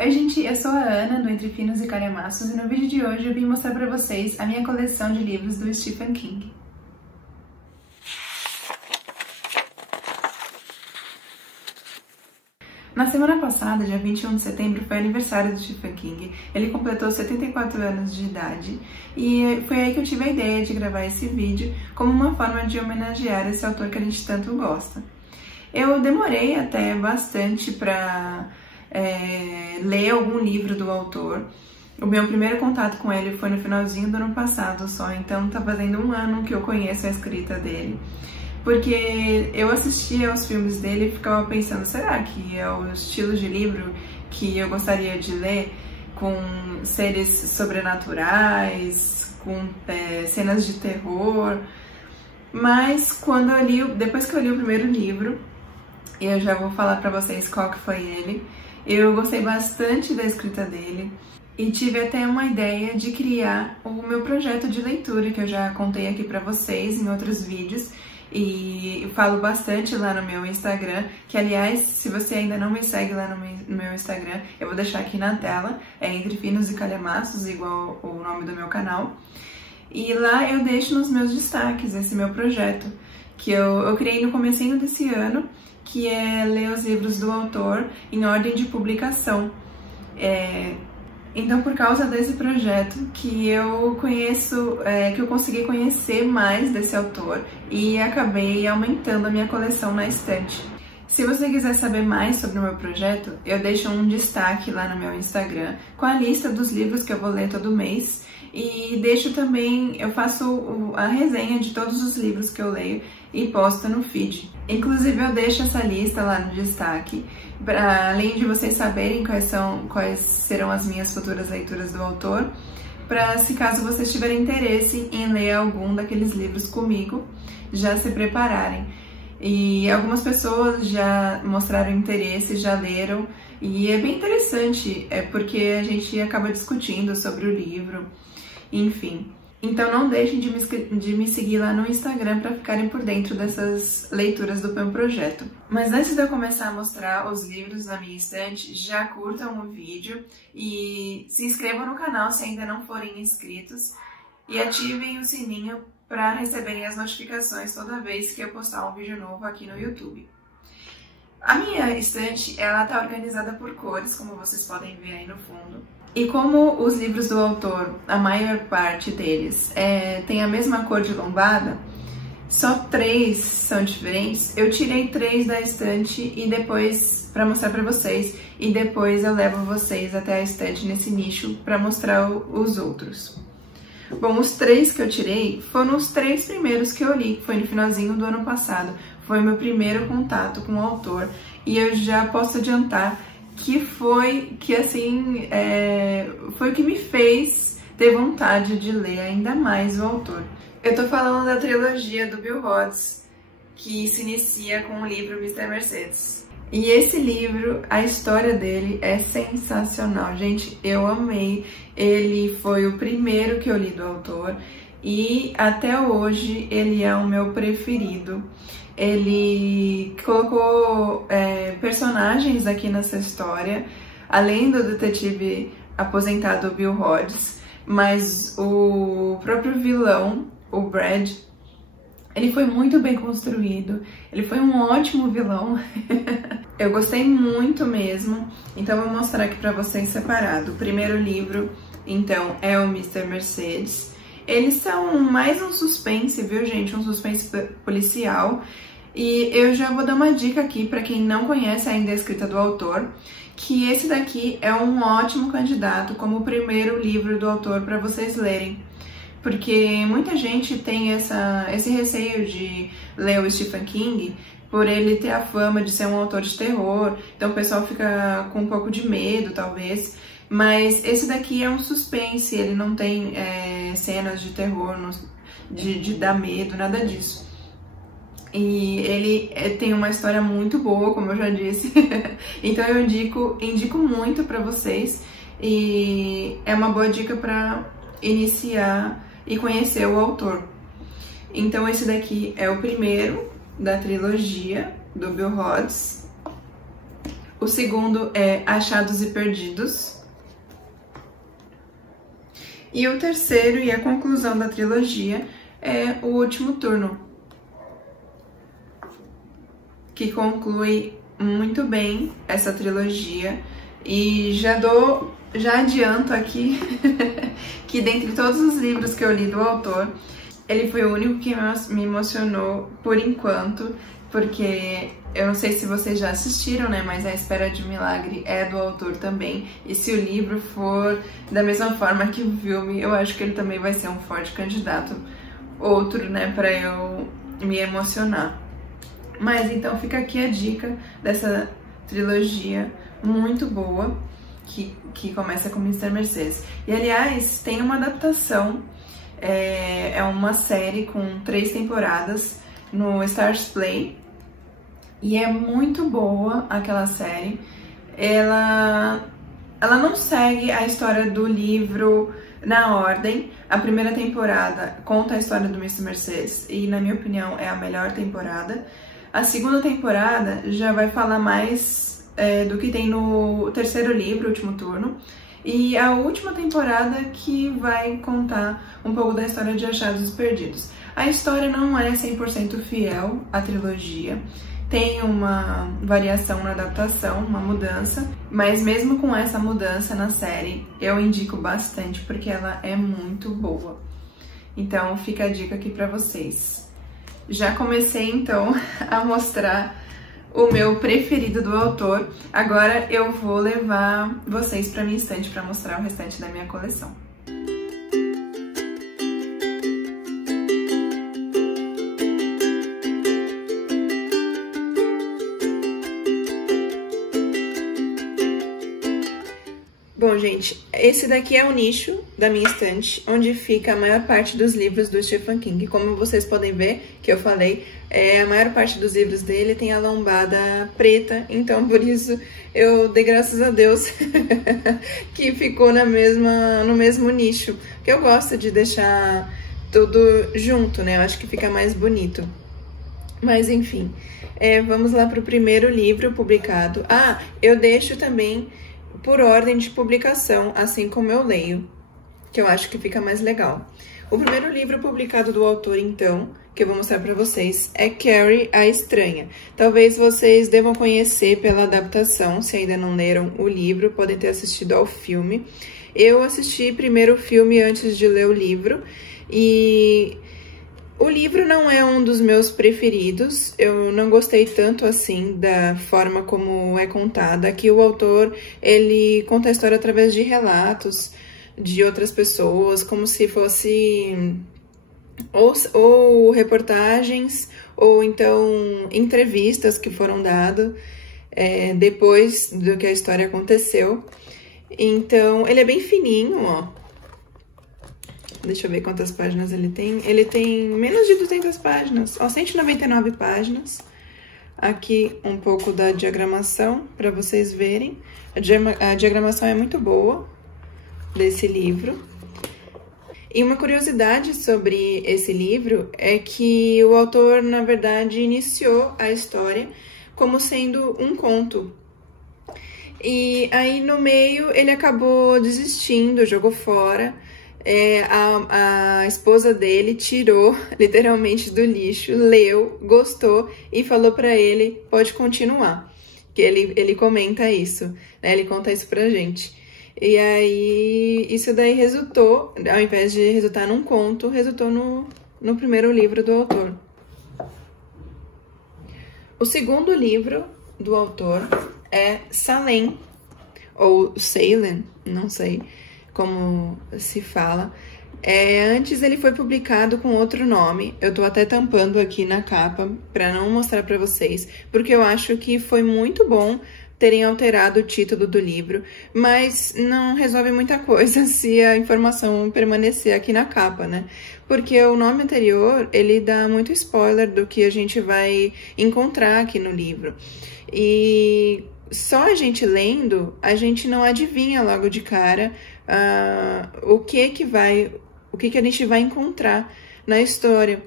Oi gente, eu sou a Ana, do Entre Finos e Calhamaços, e no vídeo de hoje eu vim mostrar pra vocês a minha coleção de livros do Stephen King. Na semana passada, dia 21 de setembro, foi aniversário do Stephen King. Ele completou 74 anos de idade e foi aí que eu tive a ideia de gravar esse vídeo como uma forma de homenagear esse autor que a gente tanto gosta. Eu demorei até bastante pra ler algum livro do autor. O meu primeiro contato com ele foi no finalzinho do ano passado só, então tá fazendo um ano que eu conheço a escrita dele. Porque eu assistia aos filmes dele e ficava pensando, será que é o estilo de livro que eu gostaria de ler, com seres sobrenaturais, com cenas de terror? Mas quando eu li, depois que eu li o primeiro livro, eu já vou falar pra vocês qual que foi ele, eu gostei bastante da escrita dele e tive até uma ideia de criar o meu projeto de leitura, que eu já contei aqui pra vocês em outros vídeos. E falo bastante lá no meu Instagram, que aliás, se você ainda não me segue lá no meu Instagram, eu vou deixar aqui na tela, é Entre Finos e Calhamaços, igual o nome do meu canal. E lá eu deixo nos meus destaques esse meu projeto, que eu criei no comecinho desse ano, que é ler os livros do autor em ordem de publicação. Então, por causa desse projeto que eu que eu consegui conhecer mais desse autor e acabei aumentando a minha coleção na estante. Se você quiser saber mais sobre o meu projeto, eu deixo um destaque lá no meu Instagram com a lista dos livros que eu vou ler todo mês e deixo também, eu faço a resenha de todos os livros que eu leio e posto no feed. Inclusive eu deixo essa lista lá no destaque, além de vocês saberem quais serão as minhas futuras leituras do autor, para se caso vocês tiverem interesse em ler algum daqueles livros comigo, já se prepararem. E algumas pessoas já mostraram interesse, já leram, e é bem interessante, porque a gente acaba discutindo sobre o livro, enfim. Então não deixem de me seguir lá no Instagram para ficarem por dentro dessas leituras do meu projeto. Mas antes de eu começar a mostrar os livros na minha estante, já curtam o vídeo e se inscrevam no canal se ainda não forem inscritos e ativem o sininho para receberem as notificações toda vez que eu postar um vídeo novo aqui no YouTube. A minha estante, ela tá organizada por cores, como vocês podem ver aí no fundo. E como os livros do autor, a maior parte deles, tem a mesma cor de lombada, só 3 são diferentes, eu tirei 3 da estante e depois, para mostrar para vocês, e depois eu levo vocês até a estante nesse nicho para mostrar os outros. Bom, os 3 que eu tirei foram os 3 primeiros que eu li, que foi no finalzinho do ano passado. Foi o meu primeiro contato com o autor e eu já posso adiantar que foi o que me fez ter vontade de ler ainda mais o autor. Eu tô falando da trilogia do Bill Hodges, que se inicia com o livro Mr. Mercedes. E esse livro, a história dele é sensacional, gente, eu amei. Ele foi o primeiro que eu li do autor e até hoje ele é o meu preferido. Ele colocou personagens aqui nessa história, além do detetive aposentado Bill Hodges, mas o próprio vilão, o Brad, ele foi muito bem construído, ele foi um ótimo vilão. Eu gostei muito mesmo, então eu vou mostrar aqui pra vocês separado. O primeiro livro, então, é o Mr. Mercedes. Eles são mais um suspense, viu, gente? Um suspense policial. E eu já vou dar uma dica aqui pra quem não conhece ainda a escrita do autor, que esse daqui é um ótimo candidato como o primeiro livro do autor pra vocês lerem. Porque muita gente tem esse receio de ler o Stephen King por ele ter a fama de ser um autor de terror, então o pessoal fica com um pouco de medo, talvez. Mas esse daqui é um suspense, ele não tem cenas de terror, de dar medo, nada disso. E ele tem uma história muito boa, como eu já disse, então eu indico muito pra vocês e é uma boa dica pra iniciar e conhecer o autor. Então esse daqui é o primeiro da trilogia do Bill Hodges. O segundo é Achados e Perdidos. E o terceiro e a conclusão da trilogia é O Último Turno, que conclui muito bem essa trilogia. E já adianto aqui que dentre todos os livros que eu li do autor, ele foi o único que me emocionou por enquanto, porque eu não sei se vocês já assistiram, né, mas A Espera de um Milagre é do autor também, e se o livro for da mesma forma que o filme, eu acho que ele também vai ser um forte candidato, outro, né, para eu me emocionar. Mas então fica aqui a dica dessa trilogia muito boa, que começa com Mr. Mercedes. E aliás, tem uma adaptação, é uma série com 3 temporadas no Stars Play, e é muito boa aquela série. Ela não segue a história do livro na ordem. A primeira temporada conta a história do Mr. Mercedes e, na minha opinião, é a melhor temporada. A segunda temporada já vai falar mais do que tem no terceiro livro, O Último Turno, e a última temporada que vai contar um pouco da história de Achados e Perdidos. A história não é 100% fiel à trilogia, tem uma variação na adaptação, uma mudança, mas mesmo com essa mudança na série, eu indico bastante porque ela é muito boa. Então fica a dica aqui pra vocês. Já comecei então a mostrar o meu preferido do autor, agora eu vou levar vocês para minha estante para mostrar o restante da minha coleção. Bom, gente, esse daqui é o nicho da minha estante, onde fica a maior parte dos livros do Stephen King. Como vocês podem ver, que eu falei, a maior parte dos livros dele tem a lombada preta, então por isso eu dei graças a Deus que ficou no mesmo nicho. Porque eu gosto de deixar tudo junto, né? Eu acho que fica mais bonito. Mas enfim, vamos lá para o primeiro livro publicado. Ah, eu deixo também por ordem de publicação, assim como eu leio, que eu acho que fica mais legal. O primeiro livro publicado do autor, então, que eu vou mostrar pra vocês, é Carrie, a Estranha. Talvez vocês devam conhecer pela adaptação, se ainda não leram o livro, podem ter assistido ao filme. Eu assisti primeiro o filme antes de ler o livro, e o livro não é um dos meus preferidos, eu não gostei tanto assim da forma como é contada. Aqui o autor, ele conta a história através de relatos de outras pessoas, como se fosse ou reportagens, ou então entrevistas que foram dadas depois do que a história aconteceu. Então, ele é bem fininho, ó. Deixa eu ver quantas páginas ele tem. Ele tem menos de 200 páginas, ó, 199 páginas. Aqui um pouco da diagramação, para vocês verem. A diagramação é muito boa desse livro. E uma curiosidade sobre esse livro é que o autor, na verdade, iniciou a história como sendo um conto. E aí, no meio, ele acabou desistindo, jogou fora. A esposa dele tirou literalmente do lixo, leu, gostou e falou pra ele, pode continuar, que ele comenta isso, né? Ele conta isso pra gente. E aí isso daí resultou, ao invés de resultar num conto, resultou no primeiro livro do autor. O segundo livro do autor é Salem, ou Salem, não sei como se fala. Antes ele foi publicado com outro nome, eu tô até tampando aqui na capa para não mostrar para vocês, porque eu acho que foi muito bom terem alterado o título do livro, mas não resolve muita coisa se a informação permanecer aqui na capa, né? Porque o nome anterior, ele dá muito spoiler do que a gente vai encontrar aqui no livro. E só a gente lendo, a gente não adivinha logo de cara o que a gente vai encontrar na história.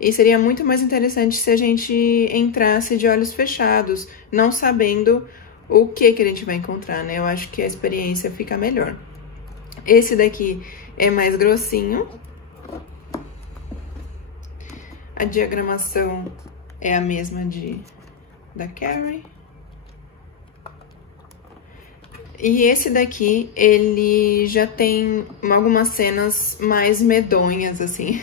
E seria muito mais interessante se a gente entrasse de olhos fechados, não sabendo o que a gente vai encontrar, né? Eu acho que a experiência fica melhor. Esse daqui é mais grossinho. A diagramação é a mesma da Carrie. E esse daqui, ele já tem algumas cenas mais medonhas, assim.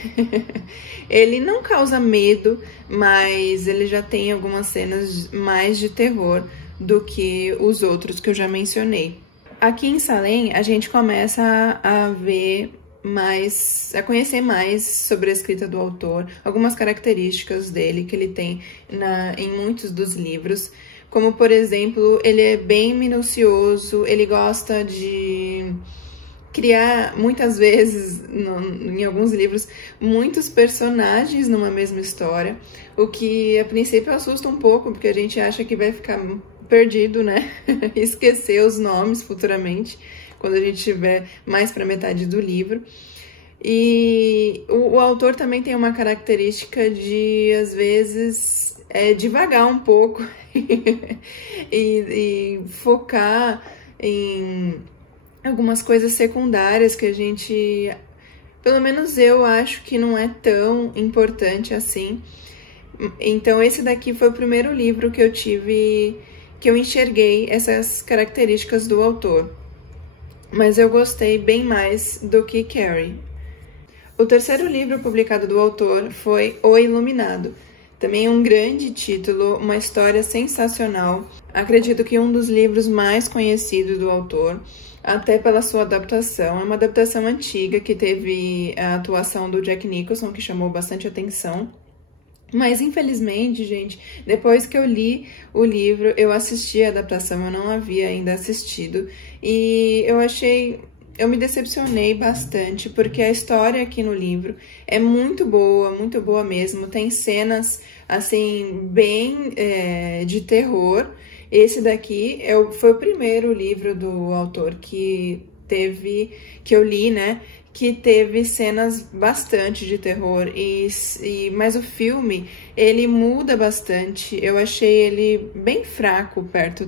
Ele não causa medo, mas ele já tem algumas cenas mais de terror do que os outros que eu já mencionei. Aqui em Salem, a gente começa a ver mais, a conhecer mais sobre a escrita do autor, algumas características dele que ele tem em muitos dos livros. Como, por exemplo, ele é bem minucioso, ele gosta de criar, muitas vezes, em alguns livros, muitos personagens numa mesma história, o que a princípio assusta um pouco, porque a gente acha que vai ficar perdido, né? Esquecer os nomes futuramente, quando a gente estiver mais para metade do livro. E o autor também tem uma característica de, às vezes, devagar um pouco e focar em algumas coisas secundárias que a gente, pelo menos eu acho que não é tão importante assim. Então esse daqui foi o primeiro livro que eu enxerguei essas características do autor, mas eu gostei bem mais do que Carrie. O terceiro livro publicado do autor foi O Iluminado. Também um grande título, uma história sensacional. Acredito que um dos livros mais conhecidos do autor, até pela sua adaptação. É uma adaptação antiga que teve a atuação do Jack Nicholson, que chamou bastante atenção. Mas, infelizmente, gente, depois que eu li o livro, eu assisti a adaptação, eu não havia ainda assistido. E eu me decepcionei bastante, porque a história aqui no livro é muito boa mesmo. Tem cenas, assim, bem de terror. Esse daqui foi o primeiro livro do autor que eu li, né? Que teve cenas bastante de terror, mas o filme, ele muda bastante. Eu achei ele bem fraco perto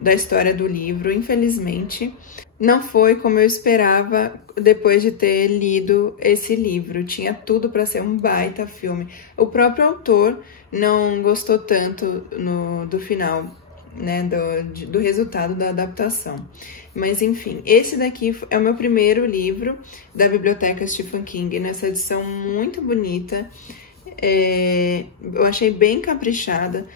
da história do livro, infelizmente. Não foi como eu esperava depois de ter lido esse livro. Tinha tudo para ser um baita filme. O próprio autor não gostou tanto do final, né, do resultado da adaptação. Mas enfim, esse daqui é o meu primeiro livro da Biblioteca Stephen King, nessa edição muito bonita. Eu achei bem caprichada.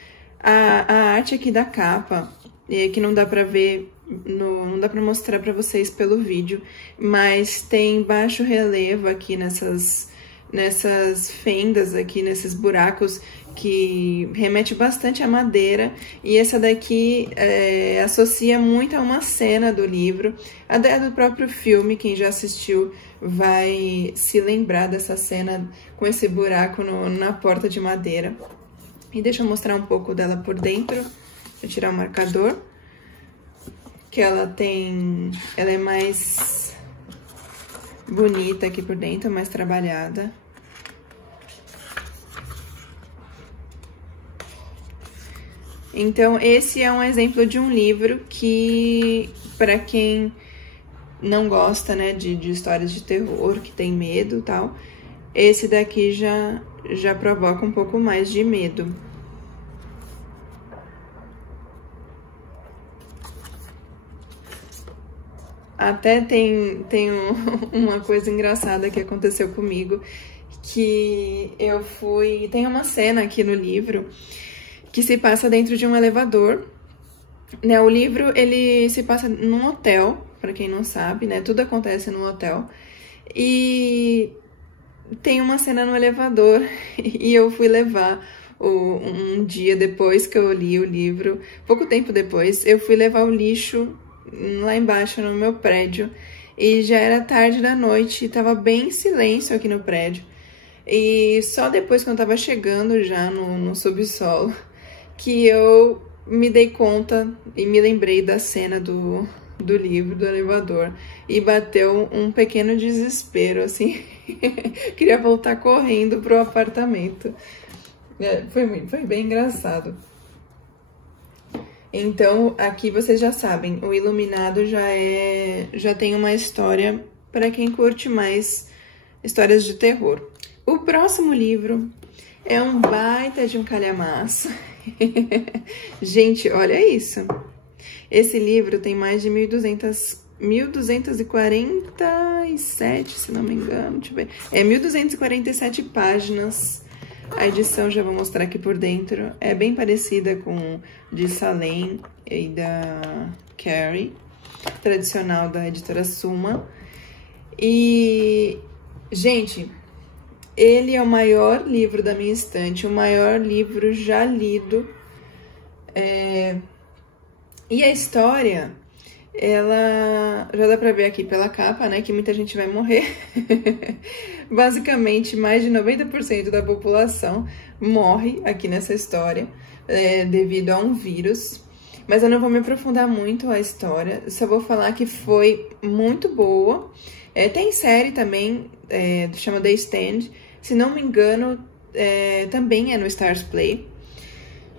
A arte aqui da capa, que não dá pra ver, não dá pra mostrar pra vocês pelo vídeo, mas tem baixo relevo aqui nessas fendas aqui, nesses buracos, que remete bastante à madeira, e essa daqui associa muito a uma cena do livro, até do próprio filme. Quem já assistiu vai se lembrar dessa cena com esse buraco na porta de madeira. E deixa eu mostrar um pouco dela por dentro. Vou tirar o marcador, que ela é mais bonita aqui por dentro, mais trabalhada. Então, esse é um exemplo de um livro que, para quem não gosta, né, de histórias de terror, que tem medo e tal, esse daqui já provoca um pouco mais de medo. Até tem uma coisa engraçada que aconteceu comigo, que tem uma cena aqui no livro que se passa dentro de um elevador, né? O livro, ele se passa num hotel, para quem não sabe, né? Tudo acontece num hotel. E tem uma cena no elevador e eu fui levar um dia depois que eu li o livro, pouco tempo depois, eu fui levar o lixo lá embaixo no meu prédio e já era tarde da noite e tava bem silêncio aqui no prédio. E só depois, quando eu tava chegando já no subsolo, que eu me dei conta e me lembrei da cena do livro, do elevador, e bateu um pequeno desespero, assim. Queria voltar correndo pro apartamento. Foi bem engraçado. Então, aqui vocês já sabem, o Iluminado já tem uma história para quem curte mais histórias de terror. O próximo livro é um baita de um calhamaço. Gente, olha isso. Esse livro tem mais de 1247, se não me engano, deixa eu ver. 1247 páginas. A edição já vou mostrar aqui por dentro. É bem parecida com de Salem e da Carrie, tradicional da editora Suma. E, gente, ele é o maior livro da minha estante, o maior livro já lido. E a história, ela já dá pra ver aqui pela capa, né, que muita gente vai morrer. Basicamente, mais de 90% da população morre aqui nessa história, devido a um vírus. Mas eu não vou me aprofundar muito a história, só vou falar que foi muito boa. Tem série também, chama The Stand, se não me engano, também é no Stars Play.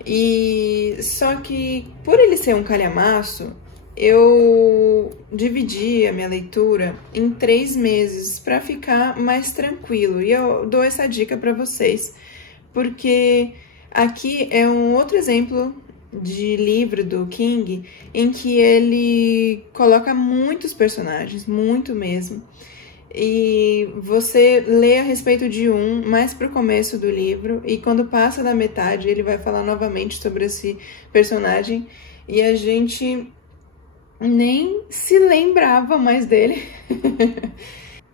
E só que, por ele ser um calhamaço, eu dividi a minha leitura em 3 meses para ficar mais tranquilo. E eu dou essa dica para vocês, porque aqui é um outro exemplo de livro do King em que ele coloca muitos personagens, muito mesmo. E você lê a respeito de um mais pro começo do livro, e quando passa da metade ele vai falar novamente sobre esse personagem e a gente nem se lembrava mais dele.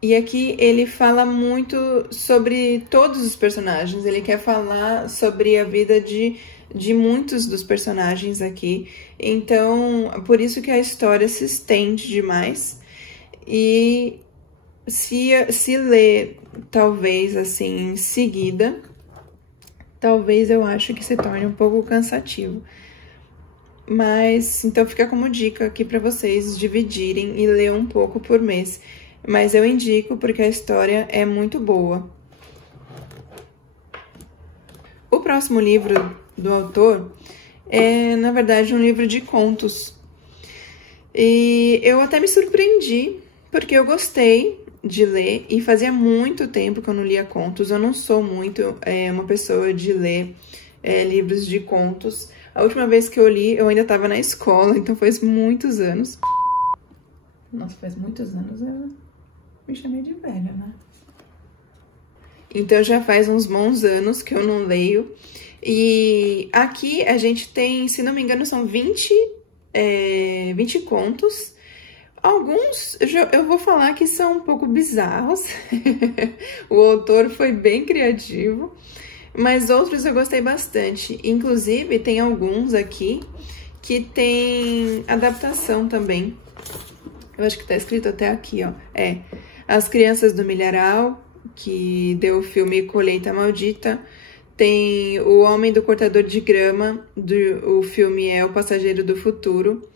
E aqui ele fala muito sobre todos os personagens, ele quer falar sobre a vida de muitos dos personagens aqui. Então, por isso que a história se estende demais. E se ler, talvez, assim, em seguida, talvez eu acho que se torne um pouco cansativo. Mas, então fica como dica aqui para vocês dividirem e ler um pouco por mês. Mas eu indico porque a história é muito boa. O próximo livro do autor é, na verdade, um livro de contos. E eu até me surpreendi, porque eu gostei de ler e fazia muito tempo que eu não lia contos. Eu não sou muito uma pessoa de ler livros de contos. A última vez que eu li, eu ainda estava na escola, então faz muitos anos. Nossa, faz muitos anos eu me chamei de velha, né? Então já faz uns bons anos que eu não leio. E aqui a gente tem, se não me engano, são 20 contos. Alguns eu vou falar que são um pouco bizarros. O autor foi bem criativo, mas outros eu gostei bastante. Inclusive, tem alguns aqui que tem adaptação também. Eu acho que tá escrito até aqui, ó. As Crianças do Milharal, que deu o filme Colheita Maldita. Tem O Homem do Cortador de Grama, o filme é O Passageiro do Futuro.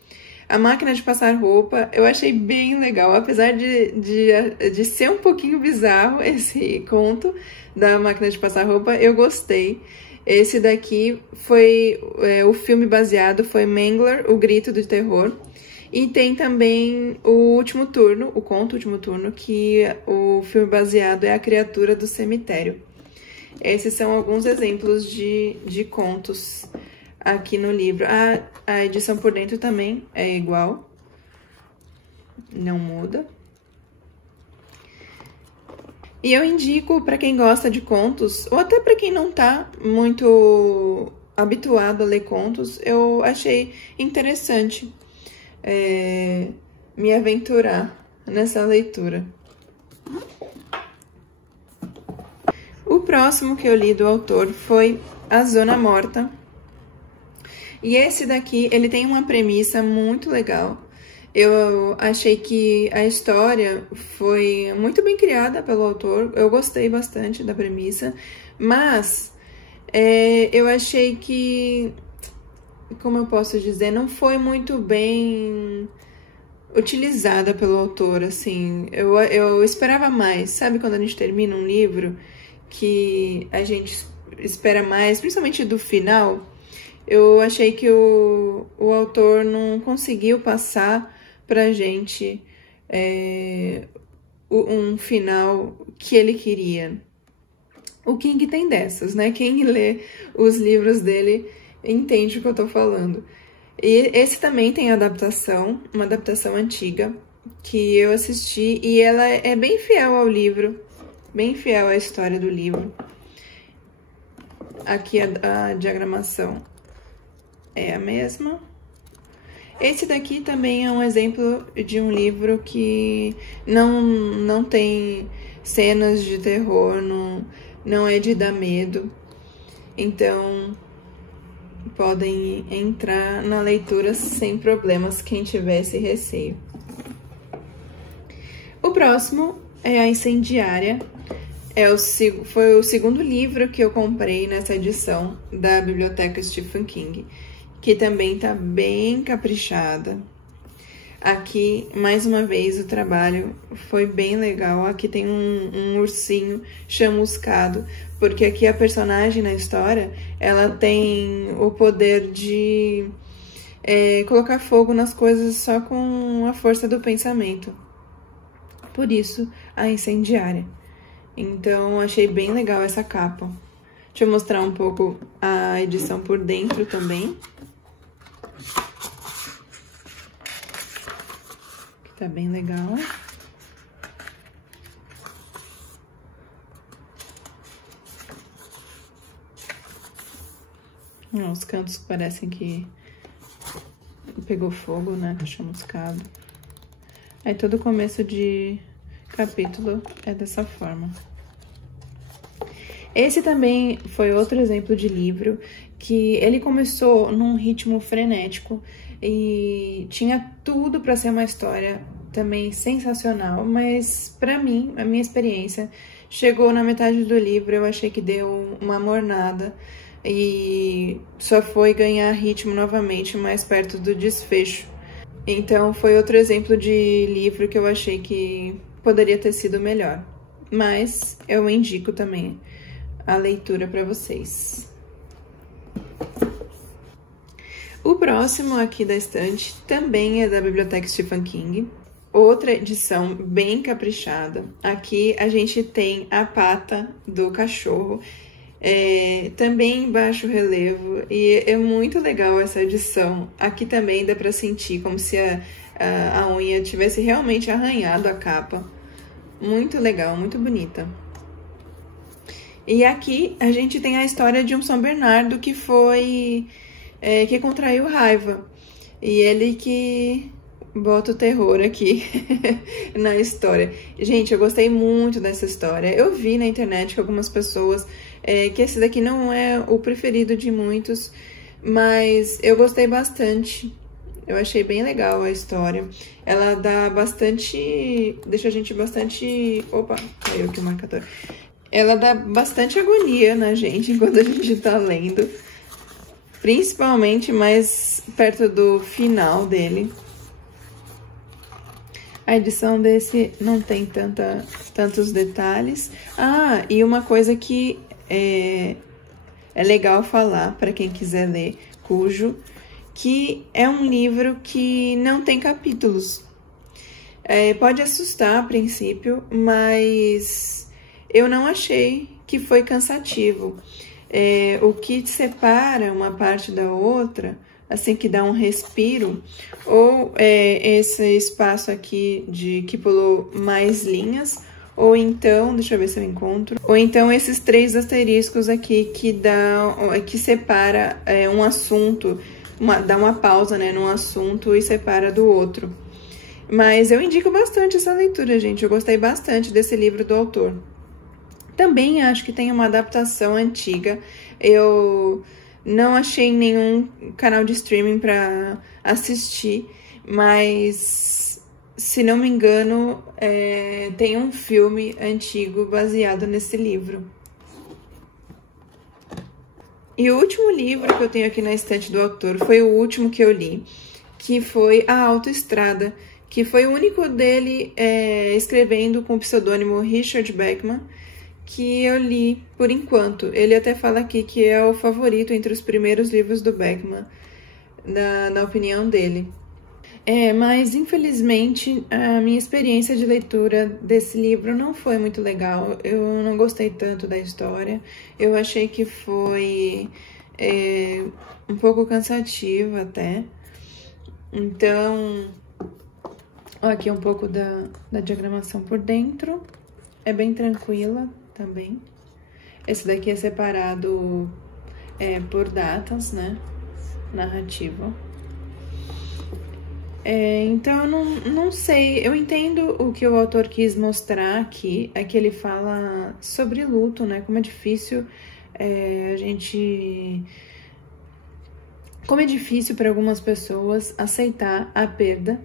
A Máquina de Passar Roupa, eu achei bem legal, apesar de ser um pouquinho bizarro esse conto da Máquina de Passar Roupa, eu gostei. Esse daqui foi, o filme baseado foi Mangler, O Grito do Terror. E tem também O Último Turno, o conto Último Turno, que o filme baseado é A Criatura do Cemitério. Esses são alguns exemplos de contos aqui no livro. A edição por dentro também é igual, não muda. E eu indico para quem gosta de contos, ou até para quem não tá muito habituado a ler contos, eu achei interessante me aventurar nessa leitura. O próximo que eu li do autor foi A Zona Morta. E esse daqui, ele tem uma premissa muito legal. Eu achei que a história foi muito bem criada pelo autor. Eu gostei bastante da premissa. Mas eu achei que, como eu posso dizer, não foi muito bem utilizada pelo autor, assim. Eu esperava mais. Sabe quando a gente termina um livro que a gente espera mais, principalmente do final? Eu achei que o autor não conseguiu passar pra gente um final que ele queria. O King tem dessas, né? Quem lê os livros dele entende o que eu tô falando. E esse também tem adaptação, uma adaptação antiga, que eu assisti, e ela é bem fiel ao livro, bem fiel à história do livro. Aqui a diagramação é a mesma. Esse daqui também é um exemplo de um livro que não tem cenas de terror, não é de dar medo. Então, podem entrar na leitura sem problemas quem tivesse receio. O próximo é A Incendiária. Foi o segundo livro que eu comprei nessa edição da Biblioteca Stephen King, que também tá bem caprichada. Aqui, mais uma vez, o trabalho foi bem legal. Aqui tem um ursinho chamuscado, porque aqui a personagem na história, ela tem o poder de colocar fogo nas coisas só com a força do pensamento. Por isso, A Incendiária. Então, achei bem legal essa capa. Deixa eu mostrar um pouco a edição por dentro também. Tá bem legal. Os cantos parecem que pegou fogo, né? Tá chamuscado. Aí todo começo de capítulo é dessa forma. Esse também foi outro exemplo de livro que ele começou num ritmo frenético e tinha tudo para ser uma história também sensacional, mas para mim, a minha experiência, chegou na metade do livro, eu achei que deu uma mornada e só foi ganhar ritmo novamente mais perto do desfecho. Então foi outro exemplo de livro que eu achei que poderia ter sido melhor, mas eu indico também a leitura para vocês. O próximo aqui da estante também é da Biblioteca Stephen King, outra edição bem caprichada. Aqui a gente tem a pata do cachorro, também em baixo relevo, e é muito legal essa edição. Aqui também dá para sentir como se a unha tivesse realmente arranhado a capa. Muito legal, muito bonita. E aqui a gente tem a história de um São Bernardo que que contraiu raiva. E ele que bota o terror aqui na história. Gente, eu gostei muito dessa história. Eu vi na internet que algumas pessoas que esse daqui não é o preferido de muitos, mas eu gostei bastante. Eu achei bem legal a história. Ela dá bastante... deixa a gente bastante... Opa, caiu aqui o marcador. Ela dá bastante agonia na gente enquanto a gente tá lendo. Principalmente mais perto do final dele. A edição desse não tem tantos detalhes. Ah, e uma coisa que é legal falar para quem quiser ler, Cujo, que é um livro que não tem capítulos. Pode assustar a princípio, mas eu não achei que foi cansativo. O que separa uma parte da outra, assim que dá um respiro, ou esse espaço aqui que pulou mais linhas, ou então, deixa eu ver se eu encontro, ou então esses 3 asteriscos aqui que separa um assunto, dá uma pausa, né, num assunto e separa do outro. Mas eu indico bastante essa leitura, gente. Eu gostei bastante desse livro do autor. Também acho que tem uma adaptação antiga. Eu não achei nenhum canal de streaming para assistir, mas, se não me engano, tem um filme antigo baseado nesse livro. E o último livro que eu tenho aqui na estante do autor foi o último que eu li, que foi A Autoestrada, que foi o único dele escrevendo com o pseudônimo Richard Bachman, que eu li por enquanto. Ele até fala aqui que é o favorito entre os primeiros livros do Beckman, na opinião dele. Mas infelizmente a minha experiência de leitura desse livro não foi muito legal. Eu não gostei tanto da história. Eu achei que foi um pouco cansativa até. Então, aqui um pouco da diagramação por dentro. É bem tranquila também. Esse daqui é separado por datas, né? Narrativa. Então, eu não sei, eu entendo o que o autor quis mostrar aqui, é que ele fala sobre luto, né, como é difícil como é difícil para algumas pessoas aceitar a perda,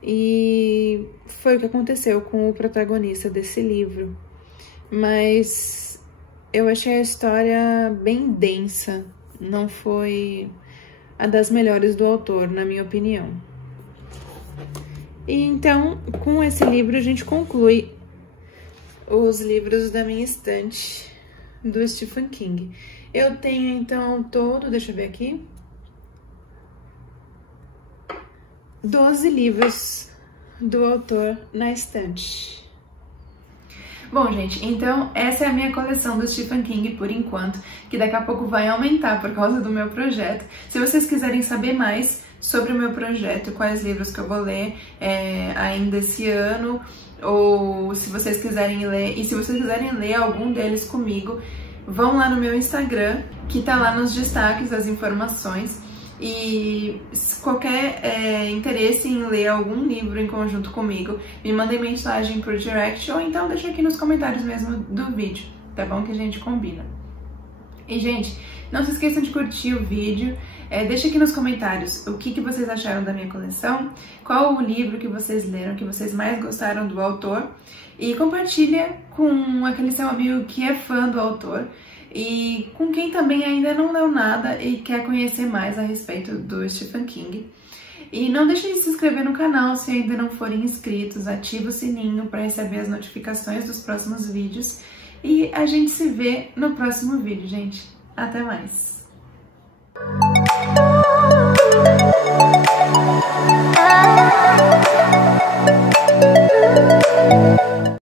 e foi o que aconteceu com o protagonista desse livro, mas eu achei a história bem densa, não foi a das melhores do autor, na minha opinião. E então, com esse livro, a gente conclui os livros da minha estante do Stephen King. Eu tenho, então, deixa eu ver aqui, 12 livros do autor na estante. Bom, gente, então essa é a minha coleção do Stephen King por enquanto, que daqui a pouco vai aumentar por causa do meu projeto. Se vocês quiserem saber mais sobre o meu projeto, quais livros que eu vou ler ainda esse ano, ou se vocês quiserem ler, e se vocês quiserem ler algum deles comigo, vão lá no meu Instagram, que tá lá nos destaques as informações. E se qualquer interesse em ler algum livro em conjunto comigo, me mandem mensagem por direct ou então deixa aqui nos comentários mesmo do vídeo, tá bom? Que a gente combina. E, gente, não se esqueçam de curtir o vídeo, deixa aqui nos comentários o que vocês acharam da minha coleção, qual o livro que vocês leram, que vocês mais gostaram do autor, e compartilha com aquele seu amigo que é fã do autor, e com quem também ainda não leu nada e quer conhecer mais a respeito do Stephen King. E não deixem de se inscrever no canal se ainda não forem inscritos, ativa o sininho para receber as notificações dos próximos vídeos. E a gente se vê no próximo vídeo, gente. Até mais!